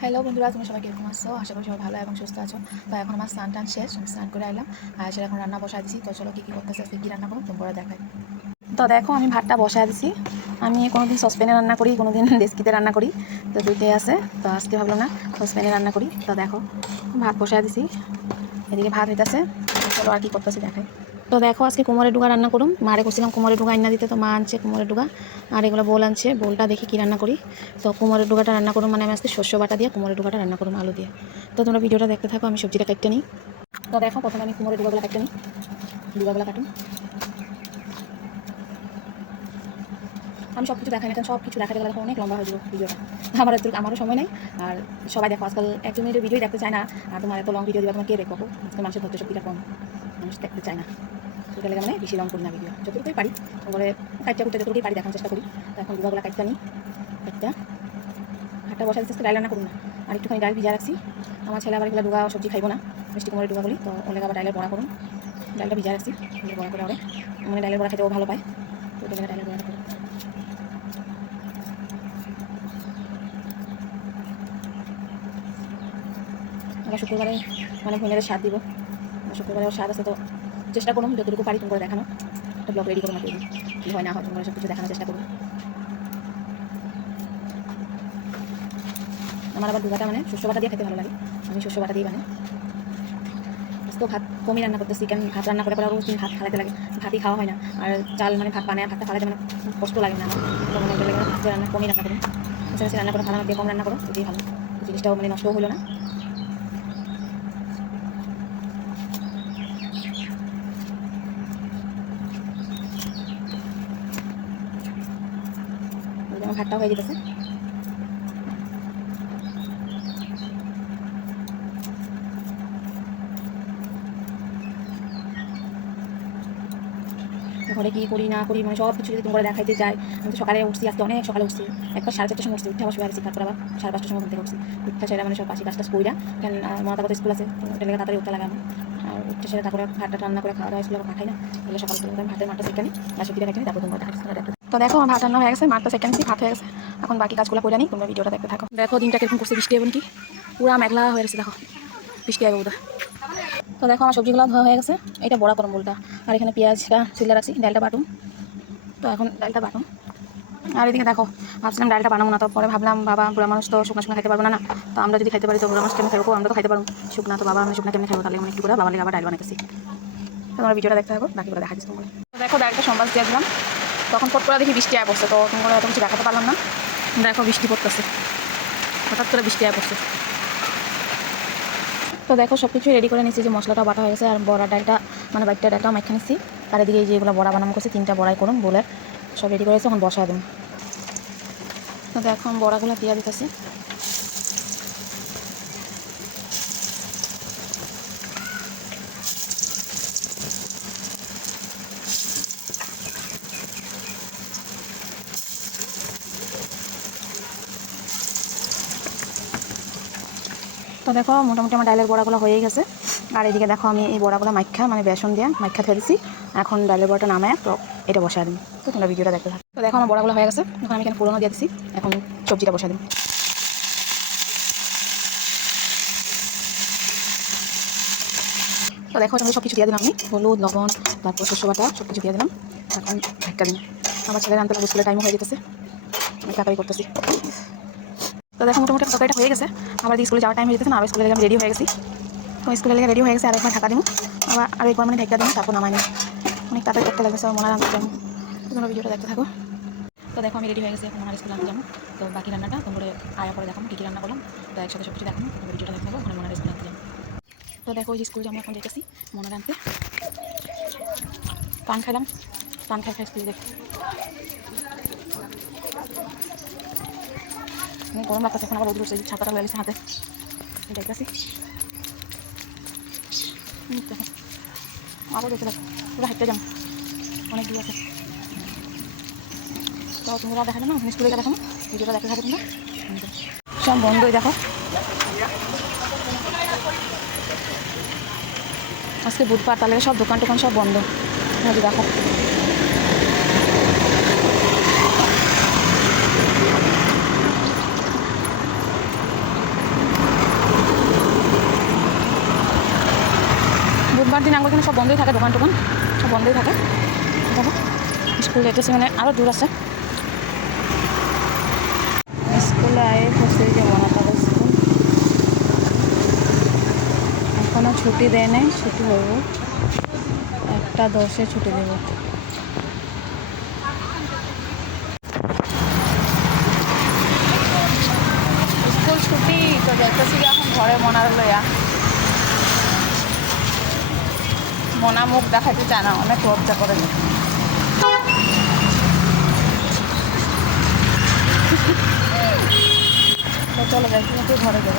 Hello বন্ধুরা তুমি সবাই কীরকম আছো? আশা করি সবাই ভালো এবং সুস্থ আছো। তো এখন আমার স্নান টান শেষ, আমি স্নান করে এলাম। আর সেটা এখন রান্না বসায় দিছি। তো চলো কী কী করতেছে, আজকে কী রান্না করো তোমরা দেখাই। তো দেখো, আমি ভাতটা বসায় দিছি। আমি কোনোদিন সসপ্যানে রান্না করি, কোনোদিন ডেস্কিতে রান্না করি। তো দুইটাই আছে। তো আজকে ভাবলো না, সসপ্যানে রান্না করি। তো দেখো, ভাত বসায় দিছি। এদিকে ভাত হইতেছে। চলো আর কী করতেছে দেখাই। তো দেখো আজকে কুমোরের ডুগা রান্না করুন মারে করছিলাম কুমোরের ডুগা আইনা দিতে, তো মা আনছে কুমোরের ডুগা। আর এগুলো বোল আনছে বোলটা দেখি কী রান্না করি। তো কুমোরের ডুগাটা রান্না করুন মানে আমি আজকে শস্য বাটা দিয়ে কুমোরের ডুগাটা রান্না করুন আলু দিয়ে। তো তোমরা ভিডিওটা দেখতে থাকো, আমি সবজিটা কাটতে নিই। তো দেখো, প্রথমে আমি কুমোরের ডুগাগুলো কাটতে নিই। ডুগাগুলো কাটুন আমি সব কিছু দেখাই না সব কিছু দেখাতে গেলে অনেক লম্বা হয়ে যাবে ভিডিওটা। আমার এত আমারও সময় নেই। আর সবাই দেখো, আজকাল এক মিনিটের ভিডিও দেখতে চায় না। আর তোমার এত লং ভিডিও দিবা, তোমার কে দেখব আজকাল মানুষের ধৈর্য শক্তিটা কম। মানুষ দেখতে চায় না। লেগে মানে বেশি লং করি না ভিডিও যতটুকুই পারি, তারপরে কাটতে করতে যতটুকুই পারি দেখানোর চেষ্টা করি। তো এখন দুবাগুলো কাটতে নিই কাটটা হাটটা বসাতে চেষ্টা ডাল রান্না করুন না। আর একটুখানি ডাল ভিজা রাখছি। আমার ছেলে আবার এগুলো ডুগা সবজি খাইবো না, মিষ্টি কুমড়ের ডুগাগুলি তো ওলে আবার ডালের বড়া করুন। ডালটা ভিজা রাখছি বড়া করে ওরে মানে বড়া খেতেও ভালো পায়, তো ডালের বড়াটা করুন। আমরা শুক্রবারে মানে বোনেদের স্বাদ দিব। শুক্রবারেও স্বাদ আছে তো চেষ্টা করুন, যতটুকু পারি তুমি করে দেখানো একটা ব্লগ রেডি করুন আর কী। হয়, না হয়, তোমরা সব কিছু দেখানোর চেষ্টা করুন। আমার আবার দুবাটা মানে শস্য বাটা দিয়ে খেতে ভালো লাগে। আমি শস্য বাটা দিয়ে বানাই। আজকেও ভাত, কমই রান্না করতেছি কারণ ভাত রান্না করে পরে দিন ভাত খালাতে লাগে। ভাতই খাওয়া হয় না। আর চাল মানে ভাত বানায়, ভাতটা খালাতে মানে কষ্ট লাগে না আমার। তো মনে করে ভাত রান্না কমই রান্না করুন। কাছাকাছি রান্না করে খাওয়া দিয়ে কম রান্না করো, এটাই ভালো। জিনিসটাও মানে নষ্টও হলো না। আমার ভাতটাও হয়ে যেতেছে ঘরে কী করি, না করি মানে সব কিছু যদি তোমরা দেখাইতে যাই, আমি তো সকালে উঠছি, আজকে অনেক সকালে উঠছি। একবার সাড়ে চারটার সময় উঠছি, উঠে আবার শুয়ে আছি, তারপর আবার সাড়ে পাঁচটার সময় ঘুম থেকে উঠছি। উঠতে সেটা মানে সব পাশি কাজটা কইরা, কেন মাথা কথা স্কুল আছে এটা লেগে তাড়াতাড়ি উঠতে লাগে আমার আর উঠতে সেটা তারপরে ভাতটা রান্না করে খাওয়া দাওয়া স্কুলে পাঠাই না তাহলে সকাল করে ভাতের মাঠটা সেখানে আর সবজিটা রেখে তারপর তোমরা দেখাচ্ছি। তো দেখো, আমার ভাত রান্না হয়ে গেছে মাঠটা সেকেন্ড ভাত হয়ে গেছে। এখন বাকি কাজগুলো করে নিই তোমরা ভিডিওটা দেখতে থাকো। দেখো, দিনটা কীরকম করছে, বৃষ্টি এবং কি পুরা মেঘলা হয়ে গেছে, দেখো। বৃষ্টি আগে বোধ তো দেখো, আমার সবজিগুলো ধোয়া হয়ে গেছে। এটা বড়া করম বলটা। আর এখানে পেঁয়াজটা চিল্লা রাখছি, ডালটা বাটুম। তো এখন ডালটা বাটুম। আর এদিকে দেখো, ভাবছিলাম ডালটা বানাবো না, তো পরে ভাবলাম, বাবা, বুড়া মানুষ তো শুকনো শুকনো খাইতে পারব না না। তো আমরা যদি খাইতে পারি, তো বুড়া মানুষ কেমন খাব? আমরা তো খাইতে পারব। শুকনা তো বাবা, আমি শুকনা কেমন খাব? তাহলে আমি একটু করে বাবা লেগে আবার ডাল বানাইতেছি। তোমার ভিডিওটা দেখতে থাকো, বাকিগুলো দেখা দিচ্ছি তোমার দেখো, ডালটা সম্বাস দিয়ে দিলাম। তখন ফট করে দেখি বৃষ্টি আয় পড়ছে তো তোমার এত কিছু দেখাতে পারলাম না। দেখো বৃষ্টি পড়তেছে। হঠাৎ করে বৃষ্টি আয় পড়ছে। তো দেখো সব কিছু রেডি করে নিচ্ছি যে মশলাটা বাটা হয়ে গেছে আর বড়া ডালটা মানে বাইকটা ডালটাও এখানে নিচ্ছি। আর এদিকে যেগুলো বড়া বানানো করছে, তিনটা বড়াই করুন বলে সব রেডি করেছে, এখন বসা দিন। তো দেখো বড়াগুলো দিয়ে দিতেছি। তো দেখো, মোটামুটি আমার ডালের বড়াগুলো হয়ে গেছে। আর এদিকে দেখো, আমি এই বড়াগুলো মাইখা মানে বেসন দিয়ে মাইখা দিছি। এখন ডালের বড়াটা নামায়, তো এটা বসা দিন তো তোমরা ভিডিওটা দেখতে থাকো। তো দেখো, আমার বড়াগুলো হয়ে গেছে। এখন আমি এখানে পুরোনো দিয়ে দিছি। এখন সবজিটা বসা দিন তো দেখো আমি সব কিছু দিয়ে দিলাম আমি। হলুদ, লবণ, তারপর শস্য বাটা সব কিছু দিয়ে দিলাম। এখন ধাক্কা দিন আমার ছেলের আনতে স্কুলের টাইমও হয়ে যেতেছে। আমি তাড়াতাড়ি করতেছি। তো দেখো, মোটামুটি তরকারিটা হয়ে গেছে। আবার স্কুলে যাওয়ার টাইম হয়ে যেতেছে না, আবার স্কুলে আমি রেডি হয়ে গেছি। তো স্কুলে লেগে রেডি হয়ে গেছে, আরেকবার ঢাকা দিব। আবার আর একবার মানে ঢাকা দিব, তারপর নামাই নিই অনেক তাড়াতাড়ি করতে লাগবে মনে রাখতে তোমরা ভিডিওটা দেখতে থাকো। তো দেখো, আমি রেডি হয়ে গেছি, এখন আমার স্কুলে আনতে যাব। তো বাকি রান্নাটা তোমরা আয়া করে দেখাবো, কী কী রান্না করলাম। তো একসাথে সব কিছু তোমরা ভিডিওটা দেখতে থাকো, ওখানে মনে স্কুলে আনতে যাব। তো দেখো, ওই স্কুল যাব এখন দেখেছি মনে আনতে। পান খেলাম পান খাই খাই স্কুলে দেখি গরম লাগতেছে, এখন আবার রোদ উঠছে ছাতাটা লাগছে হাতে। দেখতেছি আবার দেখতে দেখো পুরো হাঁটতে যাম অনেক দূর আছে। তো তোমরা দেখা না স্কুলে দেখো না ভিডিওটা দেখতে থাকো তোমরা। সব বন্ধই দেখো। আজকে বুধবার, তাহলে সব দোকান টোকান সব বন্ধ। দেখো। দিন আঙ্গুল সব বন্ধই থাকে, দোকান টোকান সব বন্ধই থাকে। স্কুল যেতেছে মানে আরও দূর আছে। স্কুলে আয়ে বসে যে মনাপাড়া স্কুল। এখনও ছুটি দেয় নাই, ছুটি হইব একটা দশে ছুটি দেব। স্কুল ছুটি, তো যাইতেছি এখন ঘরে মনার লইয়া মনা মুখ দেখাতে চায় না, অনেক লজ্জা করে চলো যাই ঘরে যাব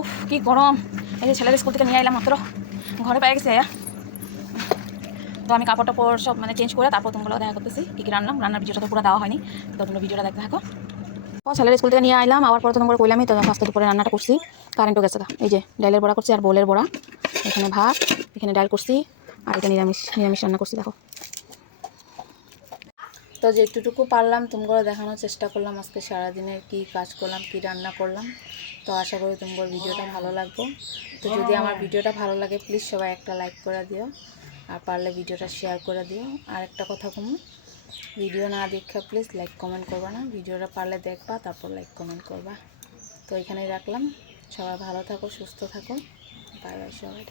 উফ, কি গরম। এই যে ছেলেদের স্কুল থেকে নিয়ে এলাম মাত্র। ঘরে পেয়ে গেছে তো আমি কাপড় টাপড় সব মানে চেঞ্জ করে তারপর তোমরা দেখা করতেছি, কী কী রান্নাম রান্নার ভিডিওটা তো পুরো দেওয়া হয়নি। তো তোমরা ভিডিওটা দেখতে থাকো। ছেলের স্কুল থেকে নিয়ে আইলাম, আবার পরে তো তোমরা কইলামই তো ফার্স্টে দুপুরে রান্নাটা করছি। কারেন্টও গেছে। এই যে ডাইলের বড়া করছি আর বোলের বড়া। এখানে ভাত, এখানে ডাল করছি, আর এটা নিরামিষ নিরামিষ রান্না করছি, দেখো। তো যেটুকু পারলাম তোমরা দেখানোর চেষ্টা করলাম, আজকে সারাদিনের কি কাজ করলাম, কি রান্না করলাম। তো আশা করি তোমার ভিডিওটা ভালো লাগবে। তো যদি আমার ভিডিওটা ভালো লাগে প্লিজ সবাই একটা লাইক করে দিও, আর পারলে ভিডিওটা শেয়ার করে দিও। আর একটা কথা কমু ভিডিও না দেখা প্লিজ লাইক কমেন্ট করবা না। ভিডিওটা পারলে দেখবা, তারপর লাইক কমেন্ট করবা। তো এখানেই রাখলাম। সবাই ভালো থাকো, সুস্থ থাকো। বাই বাই সবাই।